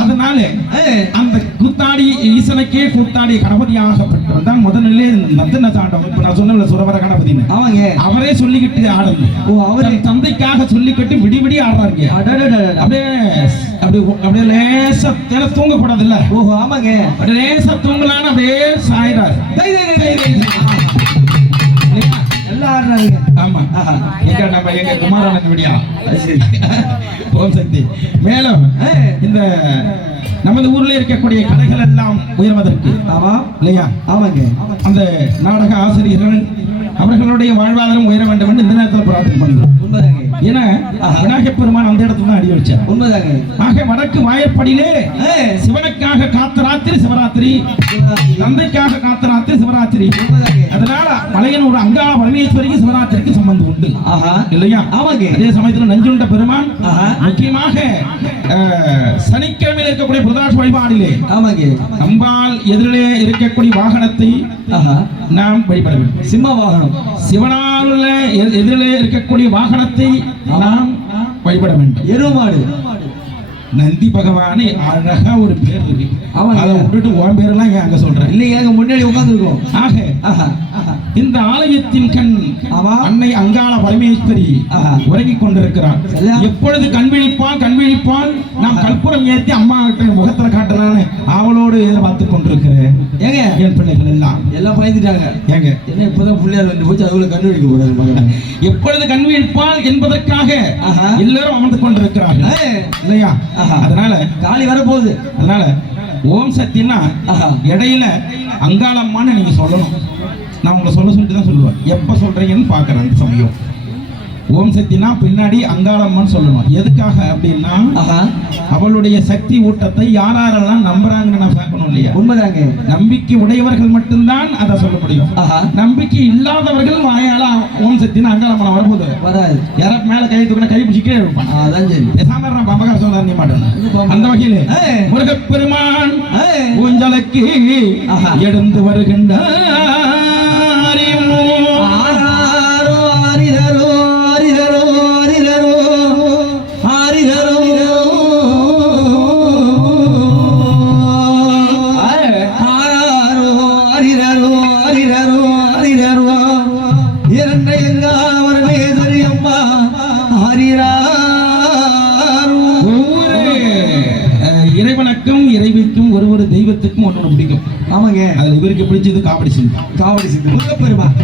அதனால அந்த கூத்தாடி ஈசனுக்கே கூத்தாடி கணபதியாக பெற்றவன் முதல்ல நந்தன தாண்டவம். இப்ப நான் சொன்ன சுரவர கணபதினு அவரே சொல்லிக்கிட்டு ஆடுங்க. அவரை தந்தைக்காக சொல்லிக்கிட்டு விடி ஆடுறாங்க. அப்படியே அப்படியே லேசா தூங்க கூடாது இல்ல. ஓஹோ ஆமாங்க. அப்படியே லேசா தூங்கலான்னு அப்படியே சாயிறாரு. ஆமா எங்க நம்ம எங்க குமாரன் விடியா ஓம் சக்தி. மேலும் இந்த நமது ஊர்ல இருக்கக்கூடிய கலைகள் எல்லாம் உயர்வதற்கு இல்லையா ஆமாங்க அந்த நாடக ஆசிரியர்கள் அவர்களுடைய வாழ்வாதாரம் உயர வேண்டும் என்று இந்த நேரத்தில் பிரார்த்தனை பண்ணுகிறோம். ஏன்னா விநாயகப் பெருமான் அந்த இடத்துல தான் அடி வச்சார். உண்மைதாங்க. ஆக வடக்கு வாயற்படியிலே சிவனுக்காக காத்த ராத்திரி சிவராத்திரி, தந்தைக்காக காத்த ராத்திரி சிவராத்திரி. அதனால மலையனூர் அங்காள பரமேஸ்வரிக்கு சிவராத்திரிக்கு சம்பந்தம் உண்டு இல்லையா ஆமாங்க. அதே சமயத்தில் நஞ்சுண்ட பெருமான் முக்கியமாக சனிக்கிழமையில் இருக்கக்கூடிய பிரதாஷ் வழிபாடிலே ஆமாங்க அம்பாள் எதிரிலே இருக்கக்கூடிய வாகனத்தை நாம் வழிபட வேண்டும். சிம்ம வாகனம். சிவனால் எதிரிலே இருக்கக்கூடிய வாகனத்தை நாம் வழிபட வேண்டும். எருமாடு நந்தி பகவானே அழகா ஒரு பேர் இருக்கு. அதை விட்டுட்டு உன் பேரெல்லாம் ஏன் அங்க சொல்றேன் இல்லையா முன்னாடி உட்கார்ந்து இருக்கோம். ஆக இந்த ஆலயத்தின் கண் அன்னை அங்காள பரமேஸ்வரி உறங்கிக் கொண்டிருக்கிறார். எப்பொழுது கண்விழிப்பால் நாம் கற்பூரம் ஏற்றி அம்மா முகத்துல காட்டலான்னு அவளோடு பார்த்து கொண்டிருக்கிறேன். ஏங்க என் பிள்ளைகள் எல்லாம் பயந்துட்டாங்க. ஏங்க என்ன இப்பதான் பிள்ளையார் வந்து போச்சு அதுல கண்டுபிடிக்க போறாங்க. எப்பொழுது கண்விழிப்பால் என்பதற்காக எல்லாரும் அமர்ந்து கொண்டிருக்கிறார்கள் இல்லையா. அதனால காளி வரப்போகுது. அதனால ஓம் சக்தின்னா இடையில அங்காளம்மான்னு நீங்க சொல்லணும். நான் உங்களை சொல்லிட்டு தான் சொல்லுவேன். எப்ப சொல்றீங்கன்னு பாக்குறேன். அந்த சமயம் ஓம் சக்தினா பின்னாடி அங்காளம்மான்னு சொல்லணும். எதுக்காக அப்படின்னா அவளுடைய சக்தி ஊட்டத்தை யாரெல்லாம் நம்புறாங்கன்னு நான் பார்க்கணும் இல்லையா. உண்மைதாங்க. நம்பிக்கை உடையவர்கள் மட்டும்தான் அதை சொல்ல முடியும். நம்பிக்கை இல்லாதவர்கள் வாயால ஓம் சக்தினா அங்காளம்மன் வரப்போது வராது. யாராவது மேல கை தூக்கினா கை பிடிச்சிக்கே இருப்பான். அதான் சரி. சாமர் நான் பம்பகார சொல்ல நீ மாட்டேன். அந்த வகையில முருகப்பெருமான் ஊஞ்சலுக்கு எடுத்து வருகின்றார். இறைவனுக்கும் இறைவிக்கும் ஒரு தெய்வத்துக்கும் ஒன்று பிடிக்கும். ஆமாங்க. அதுல இவருக்கு பிடிச்சது காவடி சிந்து முருகப்பெருமான்.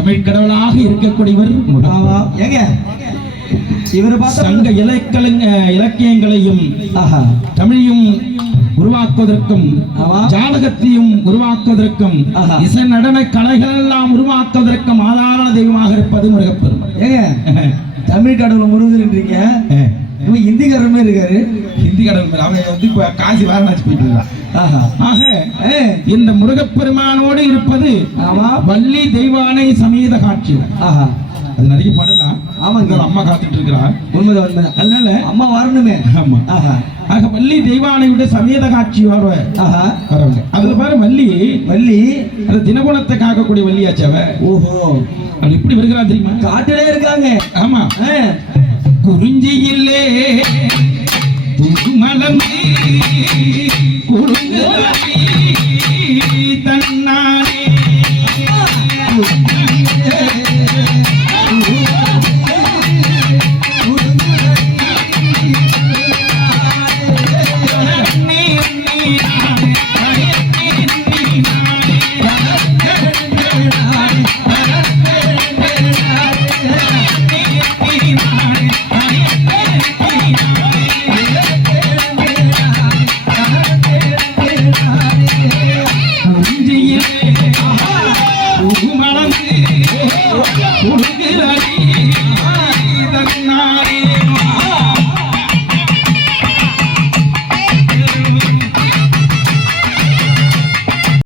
தமிழ் கடவுளாக இருக்கக்கூடியவர் முருகன். ஏங்க இவர் சங்க இலக்கியங்களையும் தமிழையும் உருவாக்குவதற்கும் ஜாதகத்தையும் உருவாக்குவதற்கும் இசை நடன கலைகள் எல்லாம் உருவாக்குவதற்கும் ஆதார தெய்வமாக இருப்பது முருகப்பெருமான். ஏங்க தமிழ் கடவுள் முருகன்றீங்க, ஹிந்திக்காரமே இருக்காரு. ஹிந்தி கடவுள் அவன் வந்து காசி வாரணாசி போயிட்டு இருக்கான். ஆக இந்த முருகப்பெருமானோடு இருப்பது வள்ளி தெய்வானை சமேத காட்சி. அது நிறைய பாடலாம். ஆமாங்க, அம்மா காத்துட்டு இருக்கிறார். உண்மைதான் உண்மைதான். அதனால அம்மா வரணுமே. ஆமா. ஆக வள்ளி தெய்வானையுடைய சமேத காட்சி வரவங்க. அதுல பாரு வள்ளி அது தினகுணத்தை காக்கக்கூடிய வள்ளியாச்சவ. ஓஹோ, அது இப்படி வருகிறா தெரியுமா? காட்டிலே இருக்காங்க. ஆமா. குறிஞ்சியிலே புதுமலம் தன்னானே மலர்ந்து கொடுக்கிறாய்